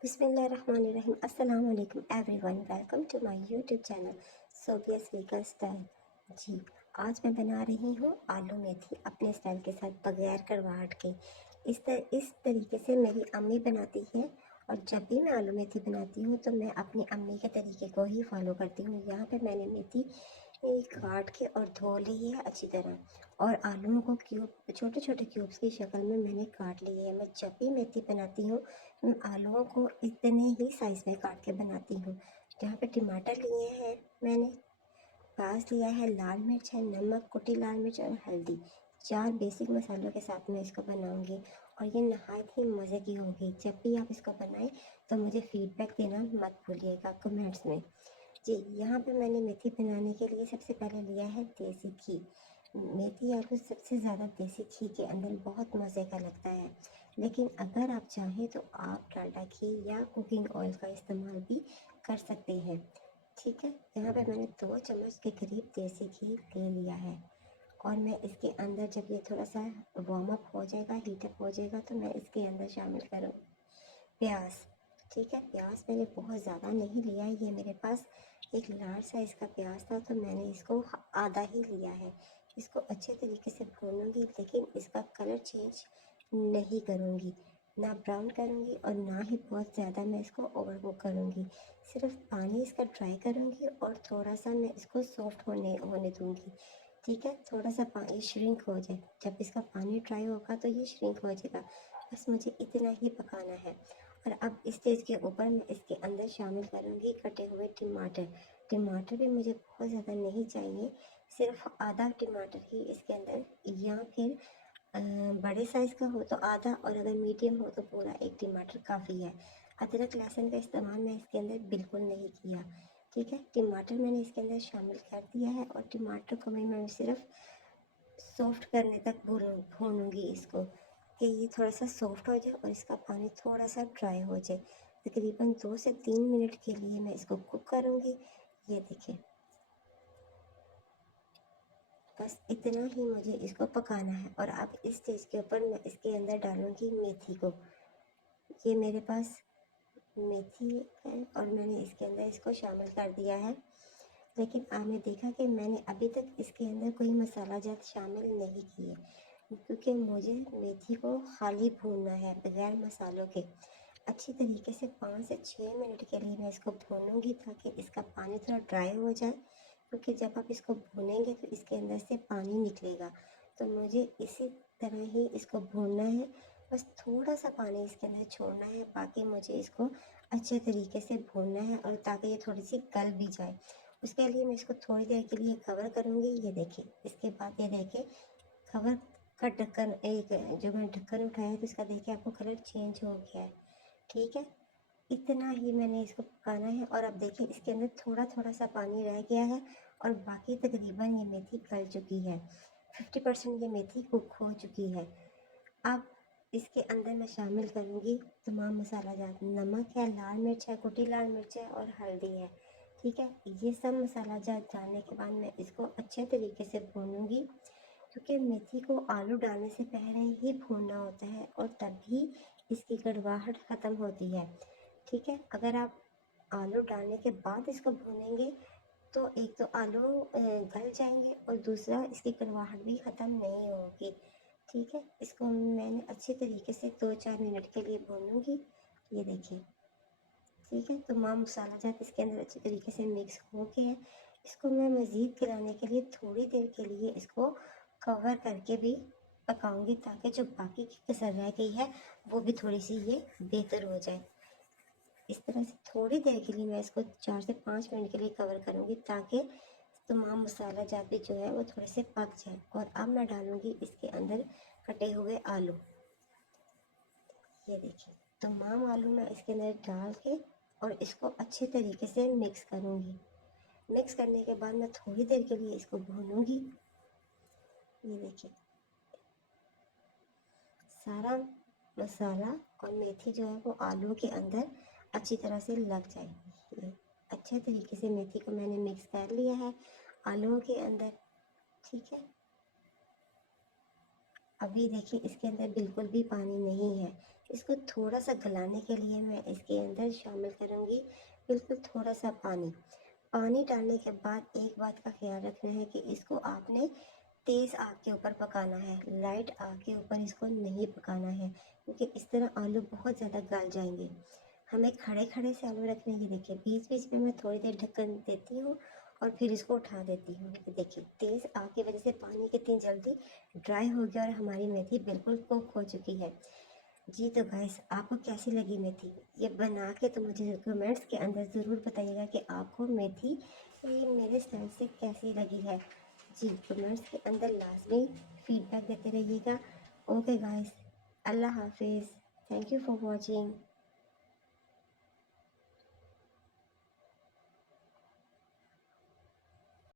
बिस्मिल्लाहिर्रहमानिर्रहीम। अस्सलाम वालेकुम everyone, welcome to my YouTube channel Sobia's vegan style. जी, आज मैं बना रही हूँ आलू मेथी अपने स्टाइल के साथ, बगैर कड़वाहट के। इस तरीके से मेरी अम्मी बनाती है, और जब भी मैं आलू मेथी बनाती हूँ तो मैं अपनी अम्मी के तरीके को ही फॉलो करती हूँ। यहाँ पे मैंने मेथी काट के और धो ली है अच्छी तरह, और आलूओं को क्यूब, छोटे छोटे क्यूब्स की शक्ल में मैंने काट ली है। मैं जब भी मेथी बनाती हूँ आलूओं को इतने ही साइज़ में काट के बनाती हूँ। यहाँ पे टमाटर लिए हैं मैंने, प्याज लिया है, लाल मिर्च है, नमक, कुटी लाल मिर्च और हल्दी। 4 बेसिक मसालों के साथ मैं इसको बनाऊंगी, और ये नहायत ही मज़े की होगी। जब भी आप इसको बनाएं तो मुझे फीडबैक देना मत भूलिएगा कमेंट्स में। जी, यहाँ पे मैंने मेथी बनाने के लिए सबसे पहले लिया है देसी घी। मेथी आलू सबसे ज़्यादा देसी घी के अंदर बहुत मज़े का लगता है, लेकिन अगर आप चाहें तो आप डालडा घी या कुकिंग ऑयल का इस्तेमाल भी कर सकते हैं। ठीक है, यहाँ पे मैंने 2 चम्मच के करीब देसी घी ले लिया है, और मैं इसके अंदर जब ये थोड़ा सा वार्म अप हो जाएगा, हीट अप हो जाएगा, तो मैं इसके अंदर शामिल करूँगी प्याज। ठीक है, प्याज मैंने बहुत ज़्यादा नहीं लिया है, ये मेरे पास एक लार्ज साइज़ का प्याज था तो मैंने इसको आधा ही लिया है। इसको अच्छे तरीके से भूनूंगी, लेकिन इसका कलर चेंज नहीं करूँगी, ना ब्राउन करूँगी और ना ही बहुत ज़्यादा मैं इसको ओवर कुक करूँगी। सिर्फ पानी इसका ड्राई करूँगी और थोड़ा सा मैं इसको सॉफ्ट होने होने दूँगी। ठीक है, थोड़ा सा पानी श्रिंक हो जाए, जब इसका पानी ड्राई होगा तो ये श्रिंक हो जाएगा। बस मुझे इतना ही पकाना है। और अब इस स्टेज के ऊपर मैं इसके अंदर शामिल करूँगी कटे हुए टमाटर। टमाटर भी मुझे बहुत ज़्यादा नहीं चाहिए, सिर्फ आधा टमाटर ही इसके अंदर, या फिर बड़े साइज़ का हो तो आधा, और अगर मीडियम हो तो पूरा एक टमाटर काफ़ी है। अदरक लहसुन का इस्तेमाल मैं इसके अंदर बिल्कुल नहीं किया। ठीक है, टमाटर मैंने इसके अंदर शामिल कर दिया है, और टमाटर को मैं सिर्फ सॉफ्ट करने तक भूनूंगी इसको, कि ये थोड़ा सा सॉफ्ट हो जाए और इसका पानी थोड़ा सा ड्राई हो जाए। तकरीबन 2 से 3 मिनट के लिए मैं इसको कुक करूँगी। ये देखिए, बस इतना ही मुझे इसको पकाना है। और अब इस स्टेज के ऊपर मैं इसके अंदर डालूँगी मेथी को। ये मेरे पास मेथी है और मैंने इसके अंदर इसको शामिल कर दिया है, लेकिन आपने देखा कि मैंने अभी तक इसके अंदर कोई मसाला जात शामिल नहीं किए, क्योंकि मुझे मेथी को खाली भूनना है बगैर मसालों के। अच्छी तरीके से 5 से 6 मिनट के लिए मैं इसको भूनूंगी, ताकि इसका पानी थोड़ा ड्राई हो जाए, क्योंकि जब आप इसको भूनेंगे तो इसके अंदर से पानी निकलेगा। तो मुझे इसी तरह ही इसको भूनना है, बस थोड़ा सा पानी इसके अंदर छोड़ना है, बाकी मुझे इसको अच्छे तरीके से भूनना है, और ताकि ये थोड़ी सी गल भी जाए। उसके लिए मैं इसको थोड़ी देर के लिए कवर करूँगी। ये देखिए, इसके बाद ये देखिए कवर का ढक्कन, एक जो मैंने ढक्कन उठाया तो इसका देखिए आपको कलर चेंज हो गया है। ठीक है, इतना ही मैंने इसको पकाना है। और अब देखिए इसके अंदर थोड़ा थोड़ा सा पानी रह गया है, और बाकी तकरीबन ये मेथी गल चुकी है। 50% ये मेथी कुक हो चुकी है। अब इसके अंदर मैं शामिल करूँगी तमाम मसाला जात। नमक है, लाल मिर्च है, कुटी लाल मिर्च है और हल्दी है। ठीक है, ये सब मसाला जात डालने के बाद मैं इसको अच्छे तरीके से भूनूंगी, क्योंकि मेथी को आलू डालने से पहले ही भूनना होता है, और तभी इसकी कड़वाहट ख़त्म होती है। ठीक है, अगर आप आलू डालने के बाद इसको भूनेंगे तो एक तो आलू गल जाएंगे, और दूसरा इसकी कड़वाहट भी ख़त्म नहीं होगी। ठीक है, इसको मैंने अच्छे तरीके से 2-4 मिनट के लिए भूनूंगी। ये देखिए, ठीक है, तमाम मसाला जात इसके अंदर अच्छे तरीके से मिक्स हो गए हैं। इसको मैं मज़ीद गलाने के लिए थोड़ी देर के लिए इसको कवर करके भी पकाऊंगी, ताकि जो बाकी की कसर रह गई है वो भी थोड़ी सी ये बेहतर हो जाए। इस तरह से थोड़ी देर के लिए मैं इसको 4 से 5 मिनट के लिए कवर करूँगी, ताकि तमाम मसाला जात भी जो है वो थोड़े से पक जाए। और अब मैं डालूँगी इसके अंदर कटे हुए आलू। ये देखिए, तमाम आलू मैं इसके अंदर डाल के और इसको अच्छे तरीके से मिक्स करूँगी। मिक्स करने के बाद मैं थोड़ी देर के लिए इसको भूनूँगी। ये देखिए, सारा मसाला और मेथी जो है वो आलू के अंदर अच्छी तरह से लग जाएगी। ये अच्छे तरीके से मेथी को मैंने मिक्स कर लिया है आलूओं के अंदर। ठीक है, अभी देखिए इसके अंदर बिल्कुल भी पानी नहीं है। इसको थोड़ा सा गलाने के लिए मैं इसके अंदर शामिल करूँगी बिल्कुल थोड़ा सा पानी। पानी डालने के बाद एक बात का ख्याल रखना है कि इसको आपने तेज़ आग के ऊपर पकाना है, लाइट आग के ऊपर इसको नहीं पकाना है, क्योंकि इस तरह आलू बहुत ज़्यादा गल जाएंगे। हमें खड़े खड़े से आलू रखने की, देखिए बीच बीच में मैं थोड़ी देर ढक्कन देती हूँ और फिर इसको उठा देती हूँ। देखिए तेज़ आग की वजह से पानी कितनी जल्दी ड्राई हो गया और हमारी मेथी बिल्कुल कुक हो चुकी है। जी तो गाइस, आपको कैसी लगी मेथी? ये बना के तो मुझे कमेंट्स के अंदर ज़रूर बताइएगा कि आपको मेथी ये मेरे स्टाइल से कैसी लगी है। जी कमेंट्स के अंदर लाजमी फीडबैक देते रहिएगा। ओके गाइस, अल्लाह हाफिज़। Thank you for watching.